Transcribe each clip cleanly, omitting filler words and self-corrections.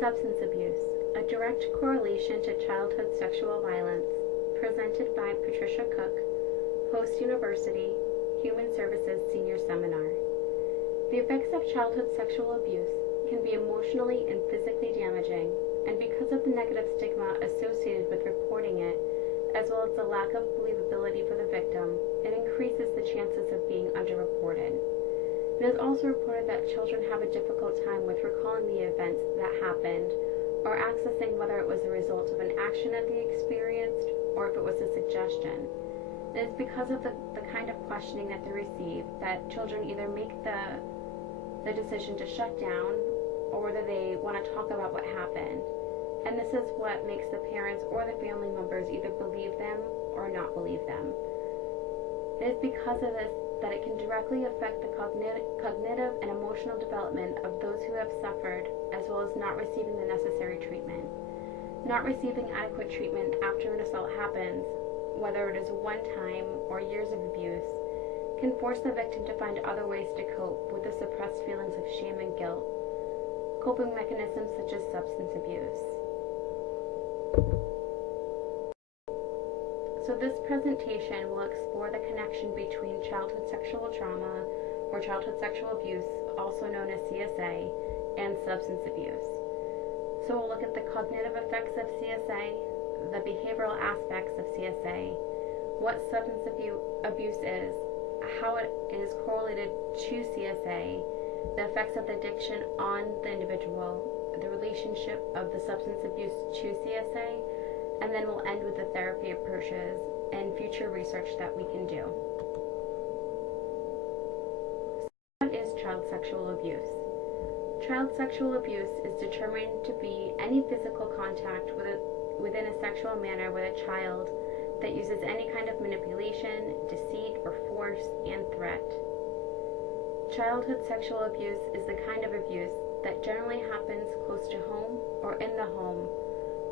Substance abuse, a direct correlation to childhood sexual violence, presented by Patricia Cook, Post University, Human Services Senior Seminar. The effects of childhood sexual abuse can be emotionally and physically damaging, and because of the negative stigma associated with reporting it, as well as the lack of believability for the victim, it increases the chances of being underreported. It is also reported that children have a difficult time with recalling the events that happened or accessing whether it was the result of an action that they experienced or if it was a suggestion. It is because of the kind of questioning that they receive that children either make the decision to shut down or whether they want to talk about what happened. And this is what makes the parents or the family members either believe them or not believe them. It is because of this that it can directly affect the cognitive and emotional development of those who have suffered, as well as not receiving the necessary treatment. Not receiving adequate treatment after an assault happens, whether it is one time or years of abuse, can force the victim to find other ways to cope with the suppressed feelings of shame and guilt. Coping mechanisms such as substance abuse. So this presentation will explore the connection between childhood sexual trauma or childhood sexual abuse, also known as CSA, and substance abuse. So we'll look at the cognitive effects of CSA, the behavioral aspects of CSA, what substance abuse is, how it is correlated to CSA, the effects of the addiction on the individual, the relationship of the substance abuse to CSA, and then we'll end with the therapy approaches and future research that we can do. What is child sexual abuse? Child sexual abuse is determined to be any physical contact within a sexual manner with a child that uses any kind of manipulation, deceit, or force and threat. Childhood sexual abuse is the kind of abuse that generally happens close to home or in the home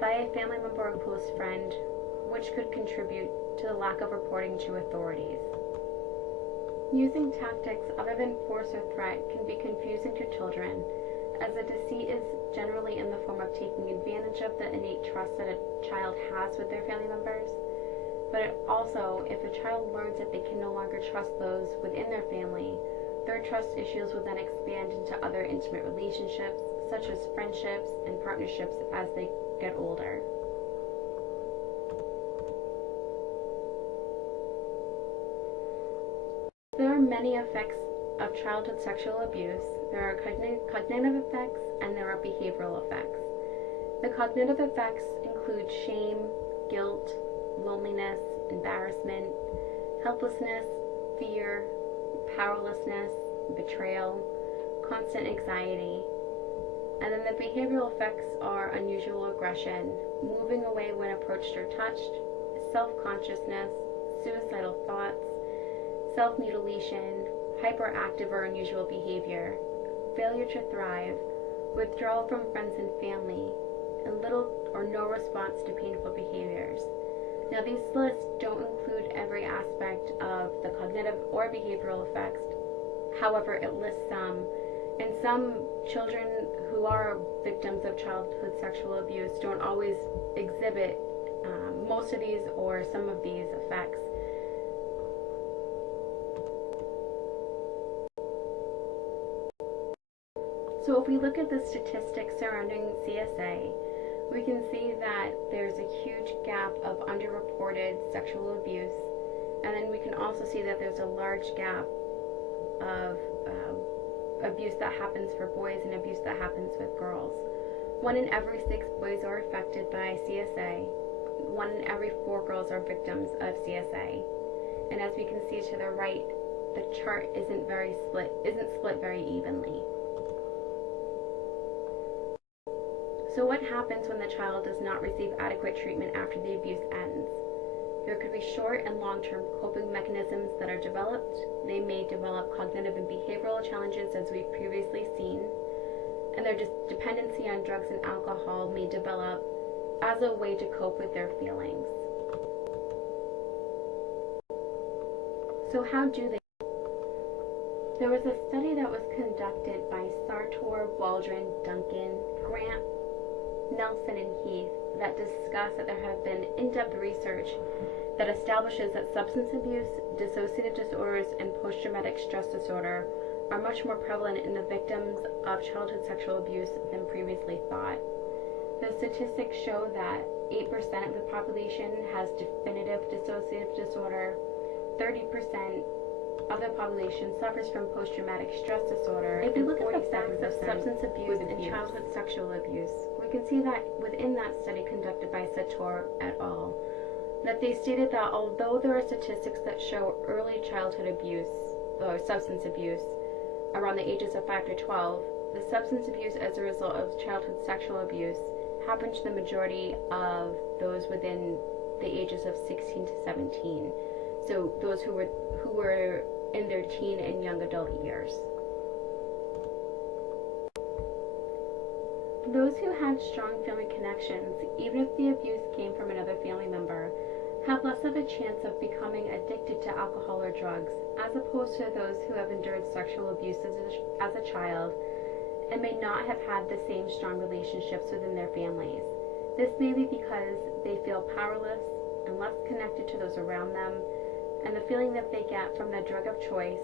by a family member or close friend, which could contribute to the lack of reporting to authorities. Using tactics other than force or threat can be confusing to children, as the deceit is generally in the form of taking advantage of the innate trust that a child has with their family members. But also, if a child learns that they can no longer trust those within their family, their trust issues will then expand into other intimate relationships, such as friendships and partnerships as they get older. There are many effects of childhood sexual abuse. There are cognitive effects and there are behavioral effects. The cognitive effects include shame, guilt, loneliness, embarrassment, helplessness, fear, powerlessness, betrayal, constant anxiety. And then the behavioral effects are unusual aggression, moving away when approached or touched, self-consciousness, suicidal thoughts, self-mutilation, hyperactive or unusual behavior, failure to thrive, withdrawal from friends and family, and little or no response to painful behaviors. Now these lists don't include every aspect of the cognitive or behavioral effects, however it lists some. And some children who are victims of childhood sexual abuse don't always exhibit most of these or some of these effects. So if we look at the statistics surrounding CSA, we can see that there's a huge gap of underreported sexual abuse, and then we can also see that there's a large gap of abuse that happens for boys and abuse that happens with girls. 1 in every 6 boys are affected by CSA. 1 in every 4 girls are victims of CSA. And as we can see to the right, the chart isn't split very evenly. So what happens when the child does not receive adequate treatment after the abuse ends? There could be short and long-term coping mechanisms that are developed. They may develop cognitive and behavioral challenges, as we've previously seen, and their dependency on drugs and alcohol may develop as a way to cope with their feelings. So how do they? There was a study that was conducted by Sartor, Waldron, Duncan, Grant, Nelson and Heath that discuss that there have been in-depth research that establishes that substance abuse, dissociative disorders, and post-traumatic stress disorder are much more prevalent in the victims of childhood sexual abuse than previously thought. The statistics show that 8% of the population has definitive dissociative disorder, 30% of the population suffers from post-traumatic stress disorder. If we look at the facts of substance abuse and childhood sexual abuse, we can see that within that study conducted by Sator et al., that they stated that although there are statistics that show early childhood abuse or substance abuse around the ages of 5 to 12, the substance abuse as a result of childhood sexual abuse happened to the majority of those within the ages of 16 to 17. So those who were in their teen and young adult years. Those who had strong family connections, even if the abuse came from another family member, have less of a chance of becoming addicted to alcohol or drugs, as opposed to those who have endured sexual abuse as a child and may not have had the same strong relationships within their families. This may be because they feel powerless and less connected to those around them, and the feeling that they get from the drug of choice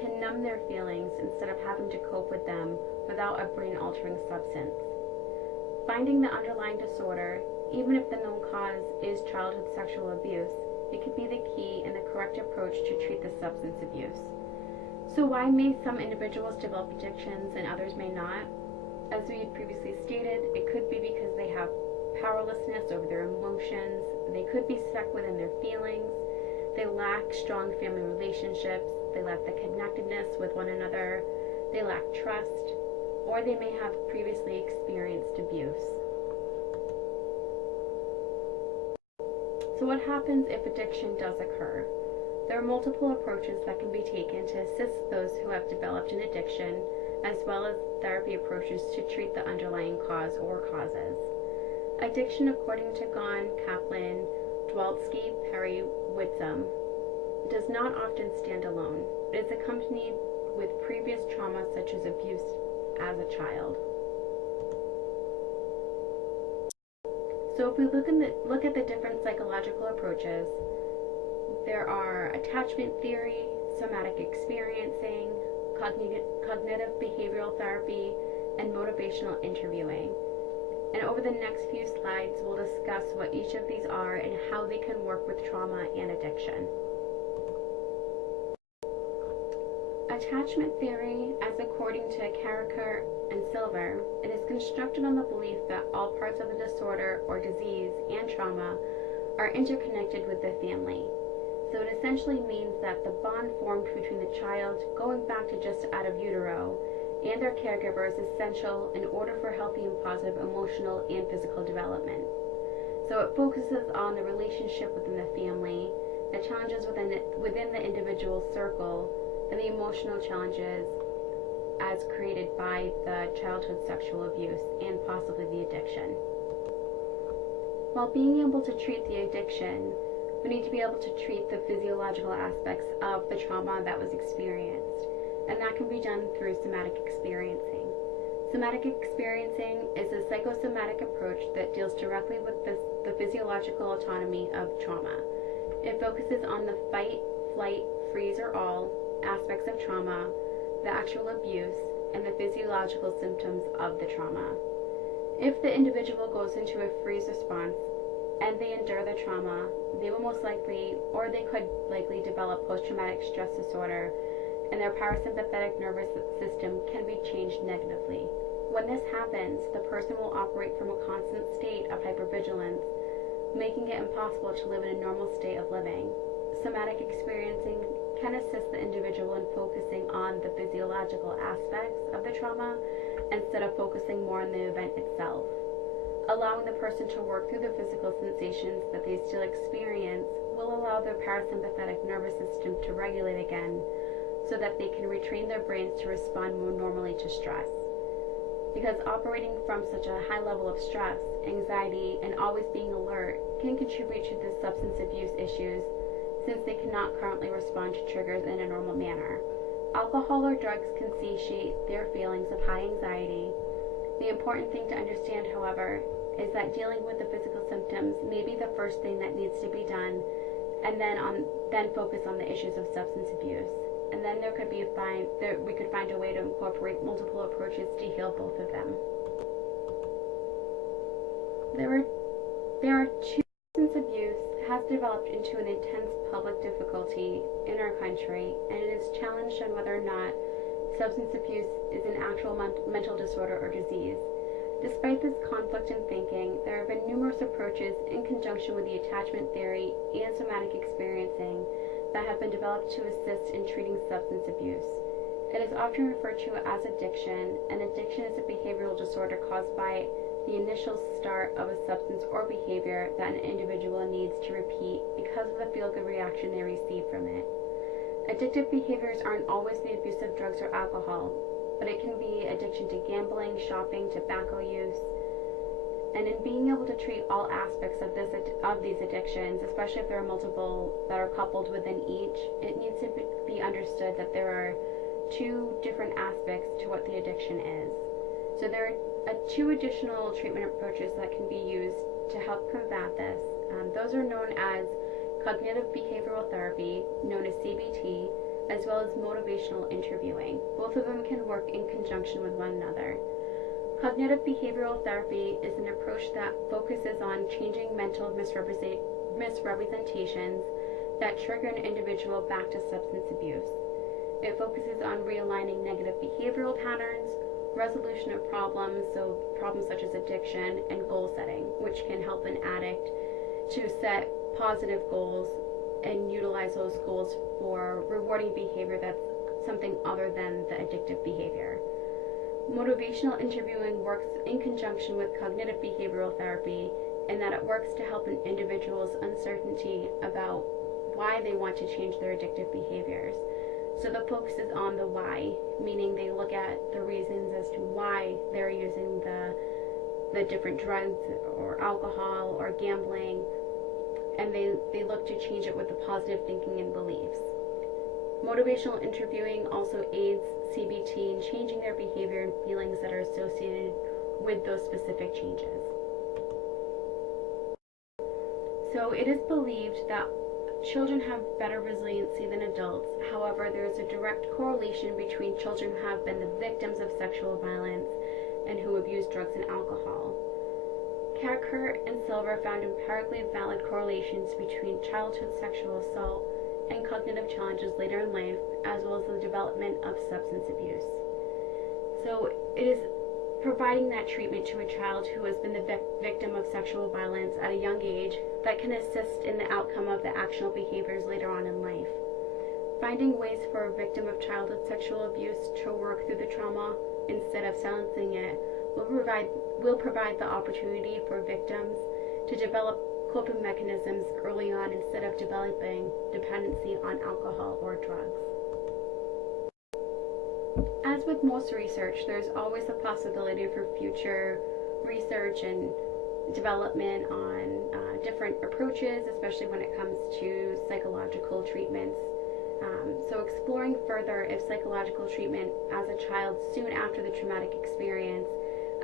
can numb their feelings instead of having to cope with them without a brain-altering substance. Finding the underlying disorder, even if the known cause is childhood sexual abuse, it could be the key and the correct approach to treat the substance abuse. So why may some individuals develop addictions and others may not? As we had previously stated, it could be because they have powerlessness over their emotions, they could be stuck within their feelings, they lack strong family relationships, they lack the connectedness with one another, they lack trust, or they may have previously experienced abuse. So what happens if addiction does occur? There are multiple approaches that can be taken to assist those who have developed an addiction, as well as therapy approaches to treat the underlying cause or causes. Addiction, according to Gon, Kaplan, Dwalski, Perry, Whitsom, does not often stand alone. It is accompanied with previous trauma such as abuse as a child. So if we look at the different psychological approaches, there are attachment theory, somatic experiencing, cognitive behavioral therapy, and motivational interviewing. And over the next few slides, we'll discuss what each of these are and how they can work with trauma and addiction. Attachment theory, as according to Carricker and Silver, it is constructed on the belief that all parts of the disorder or disease and trauma are interconnected with the family. So it essentially means that the bond formed between the child going back to just out of utero and their caregiver is essential in order for healthy and positive emotional and physical development. So it focuses on the relationship within the family, the challenges within the individual circle, and the emotional challenges as created by the childhood sexual abuse and possibly the addiction. While being able to treat the addiction, we need to be able to treat the physiological aspects of the trauma that was experienced, and that can be done through somatic experiencing. Somatic experiencing is a psychosomatic approach that deals directly with the physiological autonomy of trauma. It focuses on the fight, flight, freeze, or all aspects of trauma, the actual abuse, and the physiological symptoms of the trauma. If the individual goes into a freeze response and they endure the trauma, they will most likely, or they could likely develop post-traumatic stress disorder, and their parasympathetic nervous system can be changed negatively. When this happens, the person will operate from a constant state of hypervigilance, making it impossible to live in a normal state of living. Somatic experiencing can assist the individual in focusing on the physiological aspects of the trauma instead of focusing more on the event itself. Allowing the person to work through the physical sensations that they still experience will allow their parasympathetic nervous system to regulate again so that they can retrain their brains to respond more normally to stress. Because operating from such a high level of stress, anxiety, and always being alert can contribute to the substance abuse issues, since they cannot currently respond to triggers in a normal manner. Alcohol or drugs can satiate their feelings of high anxiety. The important thing to understand, however, is that dealing with the physical symptoms may be the first thing that needs to be done, and then focus on the issues of substance abuse. And then we could find a way to incorporate multiple approaches to heal both of them. There are two. Substance abuse has developed into an intense public difficulty in our country, and it is challenged on whether or not substance abuse is an actual mental disorder or disease. Despite this conflict in thinking, there have been numerous approaches in conjunction with the attachment theory and somatic experiencing that have been developed to assist in treating substance abuse. It is often referred to as addiction, and addiction is a behavioral disorder caused by the initial start of a substance or behavior that an individual needs to repeat because of the feel-good reaction they receive from it. Addictive behaviors aren't always the abuse of drugs or alcohol, but it can be addiction to gambling, shopping, tobacco use. And in being able to treat all aspects of these addictions, especially if there are multiple that are coupled within each, it needs to be understood that there are two different aspects to what the addiction is. So there are two additional treatment approaches that can be used to help combat this. Those are known as cognitive behavioral therapy, known as CBT, as well as motivational interviewing. Both of them can work in conjunction with one another. Cognitive behavioral therapy is an approach that focuses on changing mental misrepresentations that trigger an individual back to substance abuse. It focuses on realigning negative behavioral patterns, resolution of problems, so problems such as addiction, and goal setting, which can help an addict to set positive goals and utilize those goals for rewarding behavior that's something other than the addictive behavior. Motivational interviewing works in conjunction with cognitive behavioral therapy in that it works to help an individual's uncertainty about why they want to change their addictive behaviors. So the focus is on the why, meaning they look at the reasons as to why they're using the different drugs or alcohol or gambling, and they look to change it with the positive thinking and beliefs. Motivational interviewing also aids CBT in changing their behavior and feelings that are associated with those specific changes. So it is believed that children have better resiliency than adults. However, there is a direct correlation between children who have been the victims of sexual violence and who abuse drugs and alcohol. Carricker and Silver found empirically valid correlations between childhood sexual assault and cognitive challenges later in life, as well as the development of substance abuse. So it is providing that treatment to a child who has been the victim of sexual violence at a young age that can assist in the outcome of the actionable behaviors later on in life. Finding ways for a victim of childhood sexual abuse to work through the trauma instead of silencing it will provide the opportunity for victims to develop coping mechanisms early on instead of developing dependency on alcohol or drugs. As with most research, there's always a possibility for future research and development on different approaches, especially when it comes to psychological treatments. So exploring further if psychological treatment as a child soon after the traumatic experience,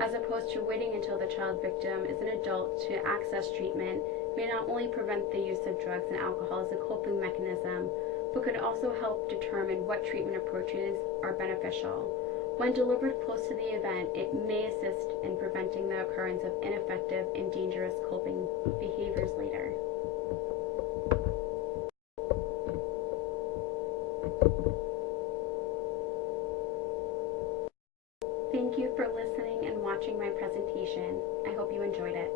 as opposed to waiting until the child victim is an adult to access treatment, may not only prevent the use of drugs and alcohol as a coping mechanism, but could also help determine what treatment approaches are beneficial. When delivered close to the event, it may assist in preventing the occurrence of ineffective and dangerous coping behaviors later. Thank you for listening and watching my presentation. I hope you enjoyed it.